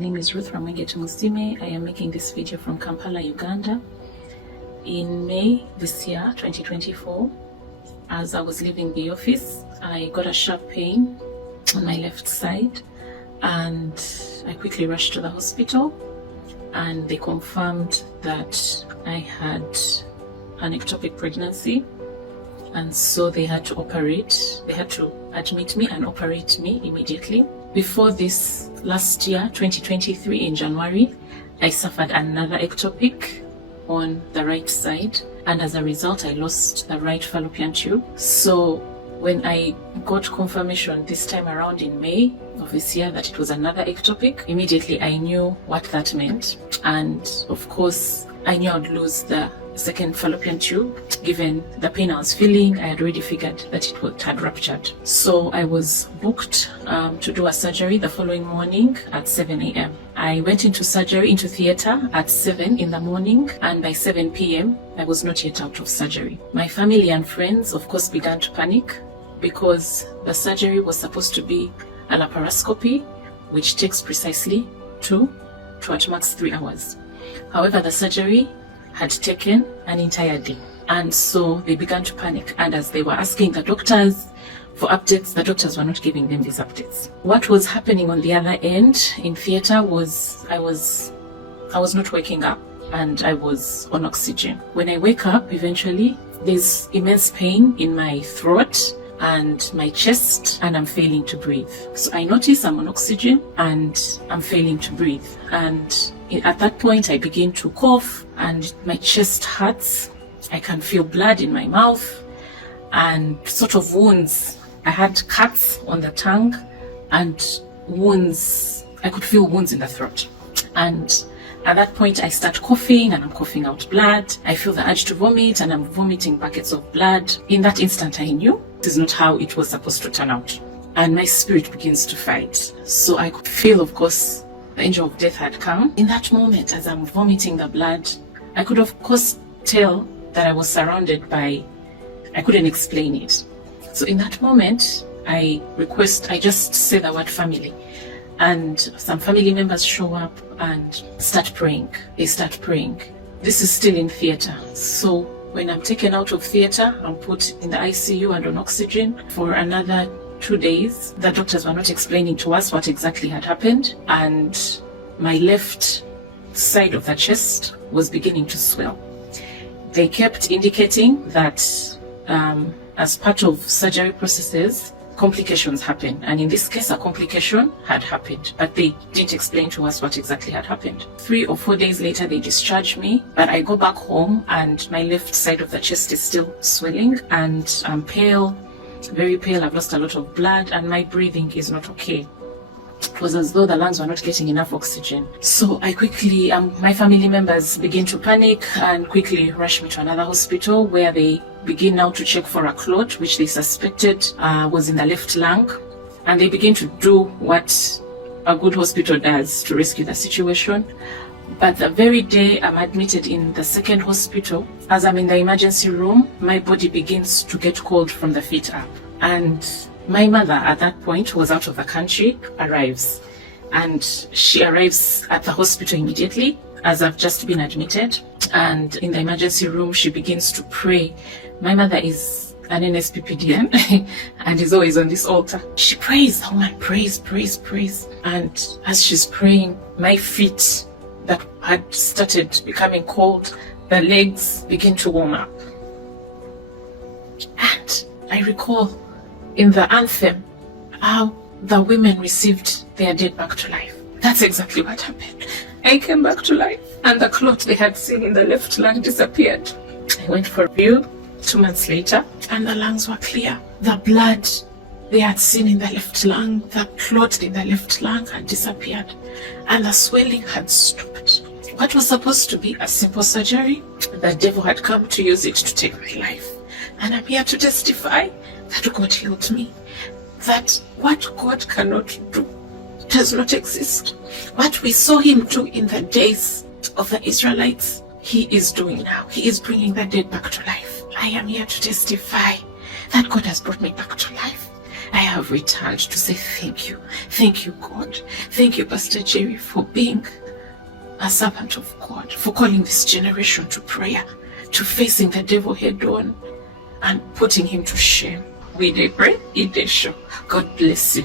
My name is Ruth Nsppd. I am making this video from Kampala, Uganda. In May this year, 2024, as I was leaving the office, I got a sharp pain on my left side, and I quickly rushed to the hospital, and they confirmed that I had an ectopic pregnancy, and so they had to admit me and operate me immediately. Before this, last year, 2023, in January, I suffered another ectopic on the right side, and as a result, I lost the right fallopian tube. So when I got confirmation this time around in May of this year that it was another ectopic, immediately I knew what that meant. And of course, I knew I'd lose the second fallopian tube. Given the pain I was feeling, I had already figured that it had ruptured. So I was booked to do a surgery the following morning at 7 a.m. I went into theater at 7 in the morning, and by 7 p.m. I was not yet out of surgery. My family and friends, of course, began to panic because the surgery was supposed to be a laparoscopy, which takes precisely 2 to at max 3 hours. However, the surgery had taken an entire day, and so they began to panic. And as they were asking the doctors for updates, the doctors were not giving them these updates. What was happening on the other end in theater was I was not waking up, and I was on oxygen. When I wake up, eventually, there's immense pain in my throat and my chest, and I'm failing to breathe. So I notice I'm on oxygen and I'm failing to breathe. And at that point, I begin to cough and my chest hurts. I can feel blood in my mouth and sort of wounds. I had cuts on the tongue and wounds. I could feel wounds in the throat. And at that point, I start coughing and I'm coughing out blood. I feel the urge to vomit and I'm vomiting buckets of blood. In that instant, I knew this is not how it was supposed to turn out. And my spirit begins to fight. So I could feel, of course, the angel of death had come. In that moment, as I'm vomiting the blood, I could, of course, tell that I was surrounded by, I couldn't explain it. So in that moment, I just say the word family. And some family members show up and start praying. They start praying. This is still in theater. So when I'm taken out of theater, I'm put in the ICU and on oxygen for another 2 days. The doctors were not explaining to us what exactly had happened. And my left side of the chest was beginning to swell. They kept indicating that as part of surgery processes, complications happen, and in this case a complication had happened, but they didn't explain to us what exactly had happened. 3 or 4 days later they discharged me, but I go back home and my left side of the chest is still swelling and I'm pale, very pale. I've lost a lot of blood and my breathing is not okay. It was as though the lungs were not getting enough oxygen. So I quickly, my family members begin to panic and quickly rush me to another hospital where they begin now to check for a clot, which they suspected was in the left lung. And they begin to do what a good hospital does to rescue the situation. But the very day I'm admitted in the second hospital, as I'm in the emergency room, my body begins to get cold from the feet up. And my mother at that point, who was out of the country, arrives. And she arrives at the hospital immediately as I've just been admitted. And in the emergency room, she begins to pray. My mother is an Nsppd and is always on this altar. She prays, the woman prays. And as she's praying, my feet that had started becoming cold, the legs begin to warm up. And I recall in the anthem how the women received their dead back to life. That's exactly what happened. I came back to life and the clot they had seen in the left lung disappeared. I went for review 2 months later and the lungs were clear. The blood they had seen in the left lung, the clot in the left lung had disappeared and the swelling had stopped. What was supposed to be a simple surgery, the devil had come to use it to take my life. And I'm here to testify that God healed me. That what God cannot do does not exist. What we saw him do in the days of the Israelites, he is doing now. He is bringing the dead back to life. I am here to testify that God has brought me back to life. I have returned to say thank you. Thank you, God. Thank you, Pastor Jerry, for being a servant of God, for calling this generation to prayer, to facing the devil head on and putting him to shame. We dey pray, it dey show. God bless you.